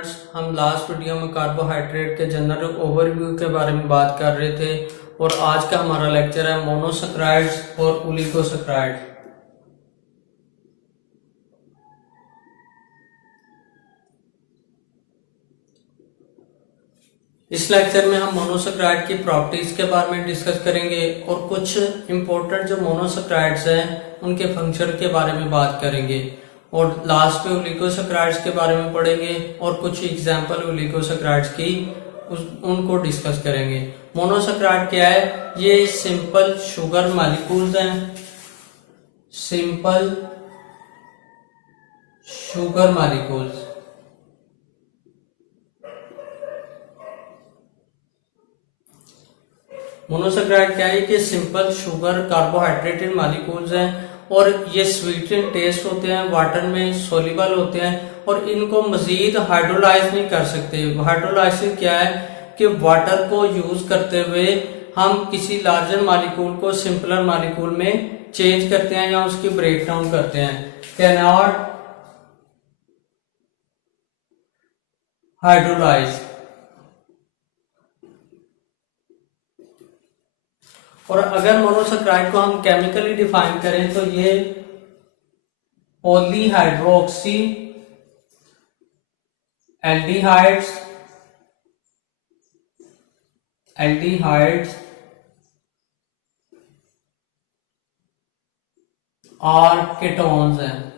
Students, हम last video में carbohydrate के जनरल ओवरव्यू के बारे में बात कर रहे थे और आज का हमारा लेक्चर है मोनोसैकराइड्स और ओलिगोसैकराइड्स। इस लेक्चर में हम मोनोसैकराइड की प्रॉपर्टीज के बारे में डिस्कस करेंगे और कुछ इंपॉर्टेंट जो मोनोसैकराइड्स हैं उनके फंक्शन के बारे में बात करेंगे और लास्ट में ओलिगोसैकराइड्स के बारे में पढ़ेंगे और कुछ एग्जांपल ओलिगोसैकराइड्स की उनको डिस्कस करेंगे। मोनोसैकराइड क्या है? ये सिंपल शुगर मॉलिक्यूल्स हैं, सिंपल शुगर मॉलिक्यूल्स। मोनोसैकराइड क्या है कि सिंपल शुगर कार्बोहाइड्रेटेड मॉलिक्यूल्स हैं और ये स्वीट इन टेस्ट होते हैं, वाटर में सोल्यूबल होते हैं और इनको मजीद हाइड्रोलाइज नहीं कर सकते। हाइड्रोलाइसिस क्या है कि वाटर को यूज करते हुए हम किसी लार्जर मॉलिक्यूल को सिंपलर मॉलिक्यूल में चेंज करते हैं या उसकी ब्रेक डाउन करते हैं। Can not hydrolyse. और अगर मोनोसैकराइड को हम केमिकली डिफाइन करें तो ये पॉलीहाइड्रोक्सी एल्डिहाइड्स और कीटोन्स हैं।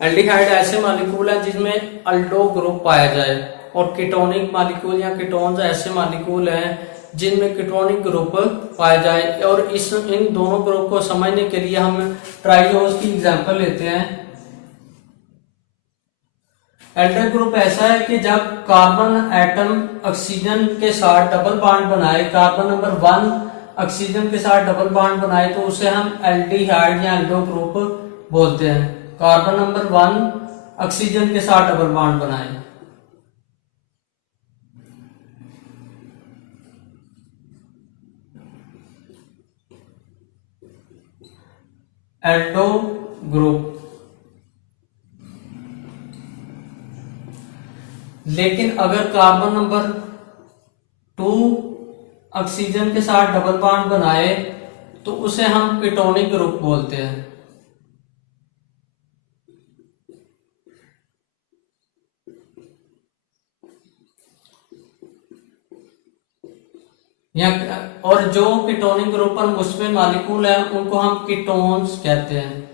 एल्डिहाइड ऐसे मॉलिक्यूल है जिसमें अल्डो ग्रुप पाया जाए और कीटोनिक मॉलिक्यूल या कीटोन्स ऐसे मॉलिक्यूल हैं जिनमें कीटोनिक ग्रुप पाया जाए। और इन दोनों ग्रुप को समझने के लिए हम ट्राइओज की एग्जांपल लेते हैं। एल्डो ग्रुप ऐसा है कि जब कार्बन एटम ऑक्सीजन के साथ डबल बॉन्ड बनाए, कार्बन नंबर 1 ऑक्सीजन के साथ डबल बॉन्ड बनाए तो उसे हम एल्डिहाइड या एल्डो ग्रुप बोलते हैं। कार्बन नंबर 1 ऑक्सीजन के साथ डबल बॉन्ड बनाए। Aldo group. लेकिन अगर कार्बन नंबर 2 ऑक्सीजन के साथ डबल बॉन्ड बनाए तो उसे हम कीटोनिक ग्रुप बोलते हैं। और जो कीटोनिक ग्रुप पर मुश्तमिल मॉलिक्यूल है उनको हम कीटोन्स कहते हैं।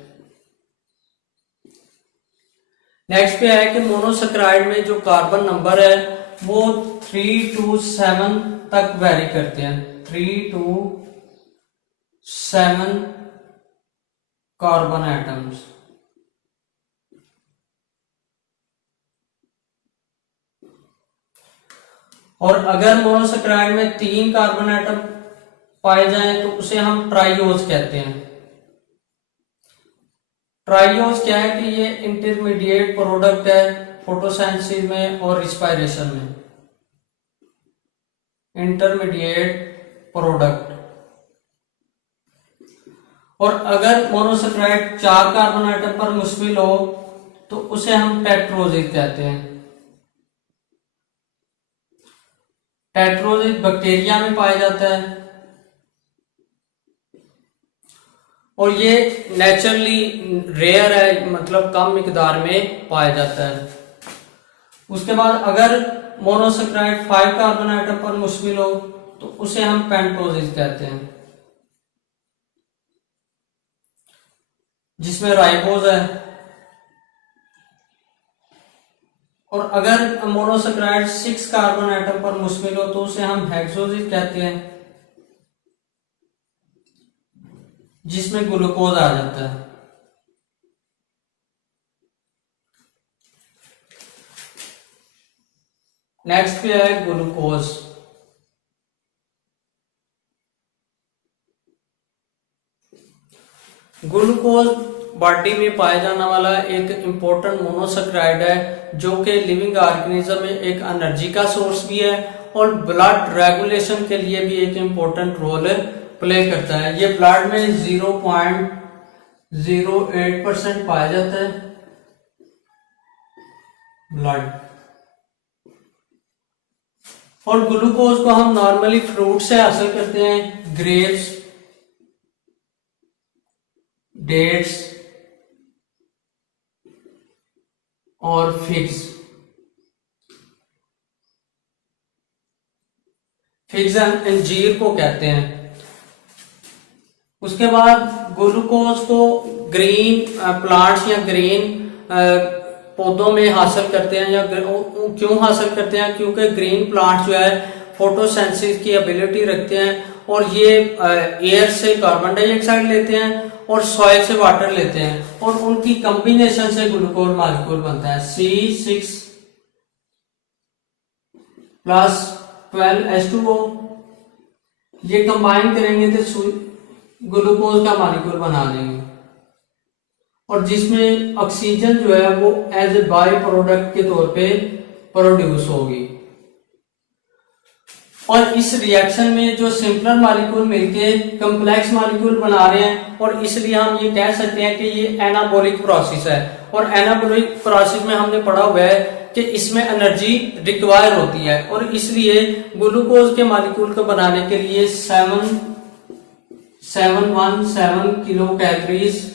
नेक्स्ट पे है कि मोनोसैकराइड में जो कार्बन नंबर है वो 3 to 7 तक वेरी करते हैं। 3 to 7 कार्बन एटम्स। और अगर मोनोसैकराइड में 3 कार्बन एटम पाए जाएं तो उसे हम ट्राइओज कहते हैं। ट्राइओज क्या है कि ये इंटरमीडिएट प्रोडक्ट है फोटोसिंथेसिस में और रिस्पायरेशन में। Intermediate product. और अगर मोनोसैकराइड 4 कार्बन एटम पर मुश्तमिल हो तो उसे हम टेट्रोजिक कहते हैं। टेट्रोजिक बैक्टीरिया में पाया जाता है और ये नेचुरली रेयर है, मतलब कम मिकदार में पाया जाता है। उसके बाद अगर मोनोसैकराइड 5 कार्बन एटम पर मुश्तमिल हो तो उसे हम पेंटोजिक कहते हैं, जिसमें राइबोज है। और अगर मोनोसैकराइड 6 कार्बन एटम पर मुश्तमिल हो तो उसे हम हेक्सोजिक कहते हैं, जिसमें ग्लूकोज आ जाता है। नेक्स्ट पे है ग्लूकोज। ग्लूकोज बॉडी में पाया जाने वाला एक इंपॉर्टेंट मोनोसैकराइड है जो कि लिविंग ऑर्गेनिज्म में एक एनर्जी का सोर्स भी है और ब्लड रेगुलेशन के लिए भी एक इंपॉर्टेंट रोल प्ले करता है। ये ब्लड में 0.08% पाया जाता है ब्लड। और ग्लूकोज को हम नॉर्मली फ्रूट से हासिल करते हैं, ग्रेप्स, डेट्स और फिग्स। फिग्स अंजीर को कहते हैं। उसके बाद ग्लूकोज को ग्रीन प्लांट्स या ग्रीन पौधों में हासिल करते हैं, या क्यों हासिल करते हैं? क्योंकि ग्रीन प्लांट जो है फोटोसिंथेसिस की एबिलिटी रखते हैं, और ये एयर से कार्बन डाइऑक्साइड लेते हैं और सॉइल से वाटर लेते हैं, और उनकी कॉम्बिनेशन से ग्लूकोज मॉलिक्यूल बनता है। C6 प्लस 12H2O, ये कंबाइन करेंगे तो ग्लूकोज का मॉलिक्यूल बना देंगे, और जिसमें ऑक्सीजन जो है वो एज ए बाय प्रोडक्ट के तौर पे प्रोड्यूस होगी। और इस रिएक्शन में जो सिंपलर मॉलिक्यूल मिलके कॉम्प्लेक्स मॉलिक्यूल बना रहे हैं, और इसलिए हम ये कह सकते हैं कि ये एनाबॉलिक प्रोसेस है। और एनाबॉलिक प्रोसेस में हमने पढ़ा हुआ है कि इसमें एनर्जी रिक्वायर होती है, और इसलिए ग्लूकोज के मॉलिक्यूल को बनाने के लिए 717 किलो कैलोरीज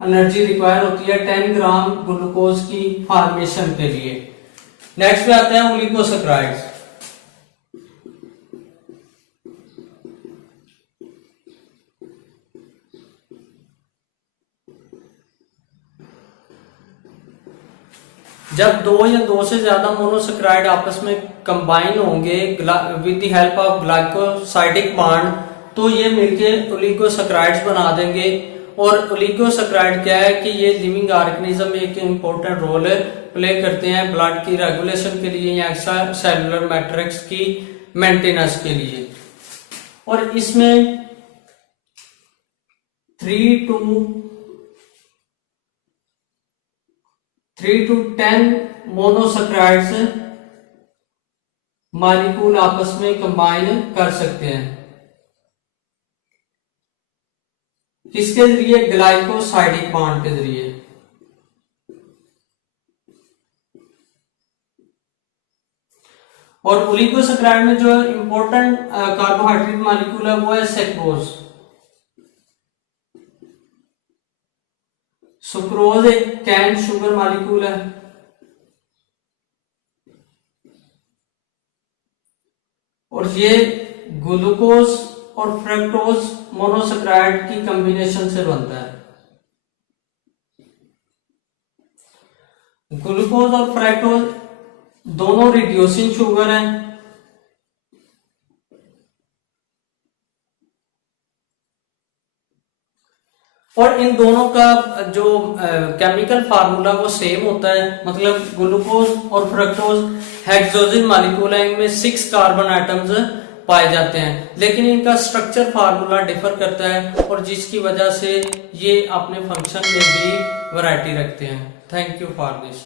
एनर्जी रिक्वायर होती है 10 ग्राम ग्लूकोज की फॉर्मेशन के लिए। नेक्स्ट पे आते हैं ओलिगोसैकराइड्स। जब दो या दो से ज्यादा मोनोसैकराइड आपस में कंबाइन होंगे with the help of glycosidic bond, तो ये मिलके ओलिगोसैकराइड्स बना देंगे। और ओलिगोसैकराइड क्या है कि ये लिविंग ऑर्गेनिज्म में एक इम्पोर्टेंट रोल प्ले करते हैं ब्लड की रेगुलेशन के लिए या एक्स्ट्रा सेलुलर मैट्रिक्स की मेंटेनेंस के लिए। और इसमें 3 to 10 मोनोसैकराइड्स मॉलिक्यूल आपस में कंबाइन कर सकते हैं। किसके जरिए? ग्लाइकोसाइडिक बॉन्ड के जरिए। और ओलिगोसैकराइड में जो इंपॉर्टेंट कार्बोहाइड्रेट मॉलिक्यूल है वो है सेक्रोज। सुक्रोज एक कैन शुगर मॉलिक्यूल है, और ये ग्लूकोज और फ्रक्टोज मोनोसैकराइड की कॉम्बिनेशन से बनता है। ग्लूकोज और फ्रक्टोज दोनों रिड्यूसिंग शुगर हैं, और इन दोनों का जो केमिकल फार्मूला वो सेम होता है। मतलब ग्लूकोज और फ्रक्टोज हेक्सोजन मॉलिक्यूल है, इनमें 6 कार्बन एटम्स पाए जाते हैं, लेकिन इनका स्ट्रक्चर फार्मूला डिफर करता है, और जिसकी वजह से ये अपने फंक्शन में भी वैरायटी रखते हैं। Thank you for this.